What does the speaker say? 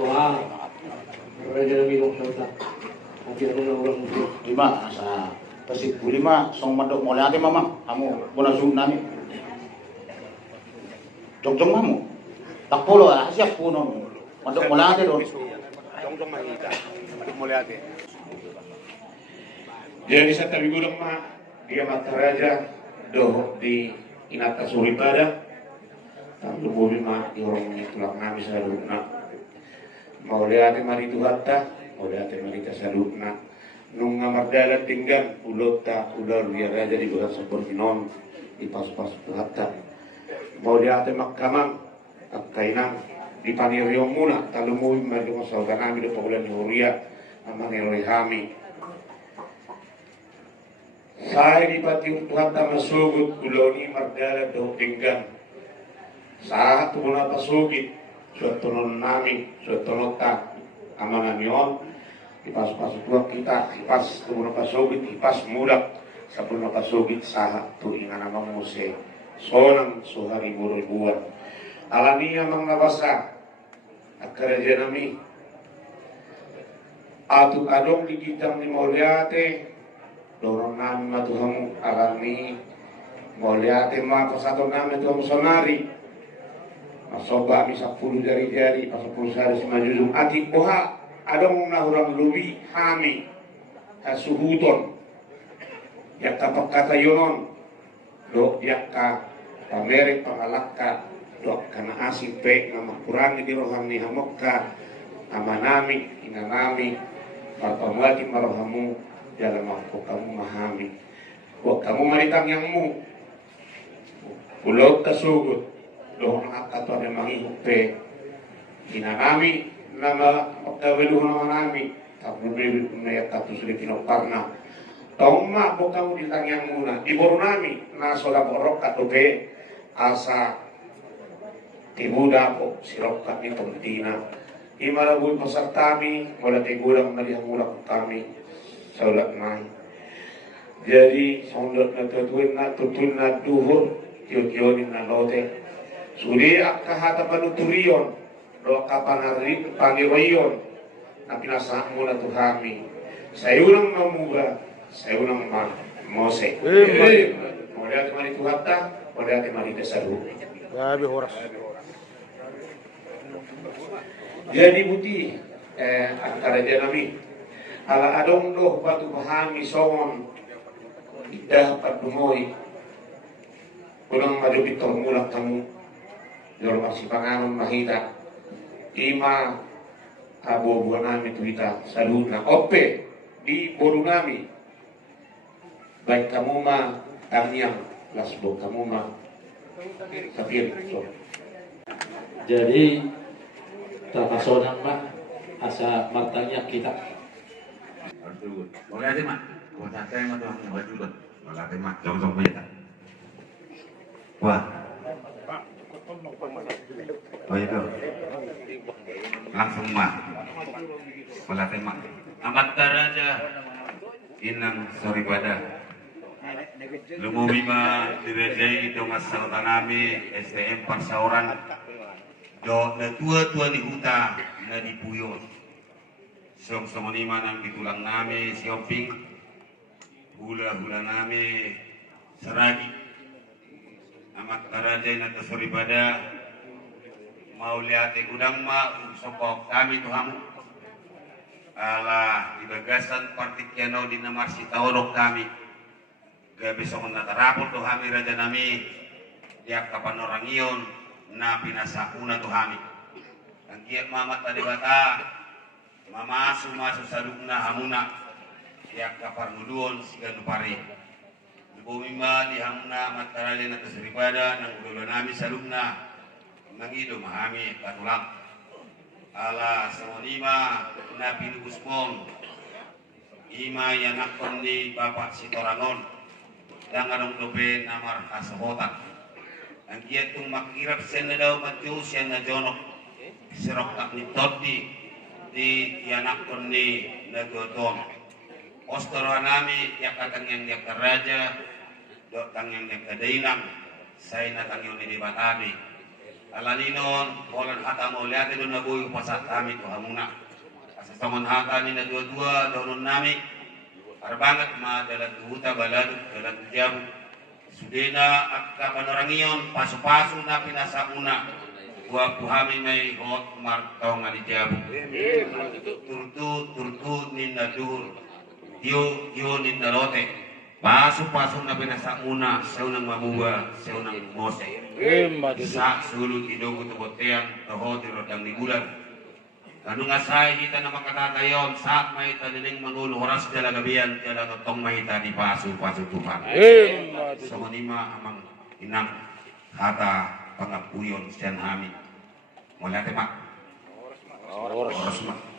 Wah, raja minum nota. Mungkin aku orang itu. Lima, sa Tasik lima, song mandok mulai ate mama, kamu puna zoom nami. Jong mamu, tak polo siap punon, mandok mulai ate don. Jong mahita, mandok mulai ate. Jadi sa tabi gulong dia mata raja do di inata suripara. Tapi bumi di orang ini tulang nami saluna. Mau lihat mari tuhatta, mau lihat mari kasaluna. Nung ngamardalan tinggal ulota ular biar raja di bulan seperti non di pas-pas tuhatta. Mau lihat makamang kainan di paniriong muna talumuwi mari masalga nami do pagulan huria amaniroi hami. Saya di pati tuhatta masugut uloni mardala do tinggal. Saat muna pasugit suatu non nami suatu nota amanan yon ipas tua kita ipas muna pasugit ipas mudak sebelum pasugit sahat tu ingan amang muse sonang suhari burul buan alania mang nabasa akaraja nami atu adong di kitang ni mauliate dorong nami matuhamu alani mauliate mako satu nami tuhamu sonari masoba mi 10 jari-jari, 10 sehari semajujung atik boha adong nahurang lubi hami hasuhuton yak tapak kata yonon do yak ka pamere pangalakka do kana asing pe nama kurangi di roham ni hamokka amanami inanami palpamati marohamu dalam aku kamu mahami wa kamu maritang yangmu ulog kasugut doon nakakato na mangihupe inanami nama pagkawiluho naman nami tapos may tapos ulit pinoparna taong ma po kamu ditangyang muna iboro nami nasola borok katupe asa tibuda po sirokat ni pagdina imalabuy pasartami wala tigulang malihang mulak kami sa ulat na jadi sondot na tutuin na duhur tiyot-tiyonin na lote Sudi kahata panuturion do kapanari pangirayon na pinasaan mo na tuhami sayunang mamuga sayunang mose muli ati mali tuhata muli ati mali desaru Gabi horas. jadi buti antara janami ala adong doh batu pahami songon dapat dumoy unang maju pitong mulak kamu Loro masih panganon mahita ima abu-abuan nami tuita saluna ope di boru nami baik kamu ma tangyang lasbo kamu ma sapir so. Jadi takasonang mah asa martanya kita. Boleh aja mak, buat saya mah tuh baju kan, boleh aja mak, jong punya. Wah. Oh itu langsung mak pola tema amat raja inang sorry pada lumumi ma direjai itu masal tanami STM Parsauran do na tua di huta na di puyon song ni manang ditulang nami sioping hula nami seragi amat raja na to sorry pada mau lihat gudang ma sopok kami Tuhan ala ibagasan partikyano di namar si taurok kami gabi sa kong natarapol Tuhan raja nami diak kapan orang iyon na pinasakuna Tuhan ang kiyak mamat tadi bata mamasu sa lukna hamuna diak kapan muduon siga nupari bumi ma di hamuna matarali na kasaribada ng ulo nami sa lukna nangido mahami katulang ala samonima nabi Gusmon ima yang akon di bapak Sitorangon dan anong dobe namar kasahotan ang kiyatong makirap siya na daw matyo siya na jonok sirok tak ni Toti di yanakon ni Nagoton ostoro nami yakatang yang yakaraja do tang yang yakadainang say na tang yung ni Batabi Alaninon, walang hata mo, lihat ito na buhay pasat kami to hamuna. Asa saman hata ni na dua-dua, daunon nami. Arbangat madalat huta balad, dalat jam. Sudena at kapanorangiyon, paso-paso na pinasauna. Buwa puhami may hot martaw nga di jabo. Turtu ni nadur. Dio ni nalote. Paso-paso na pinasauna, sayo nang mabuwa, sayo nang mose. Sa sulod idogo to boteang toho tirodang ni bulan. Kanu nga say kita na makatatayon sa mahita nining mangulo oras jala gabian jala totong mahita di paso-paso Tuhan. Sa manima amang inang hata pangapuyon siyan hami. Wala tema. Oras ma.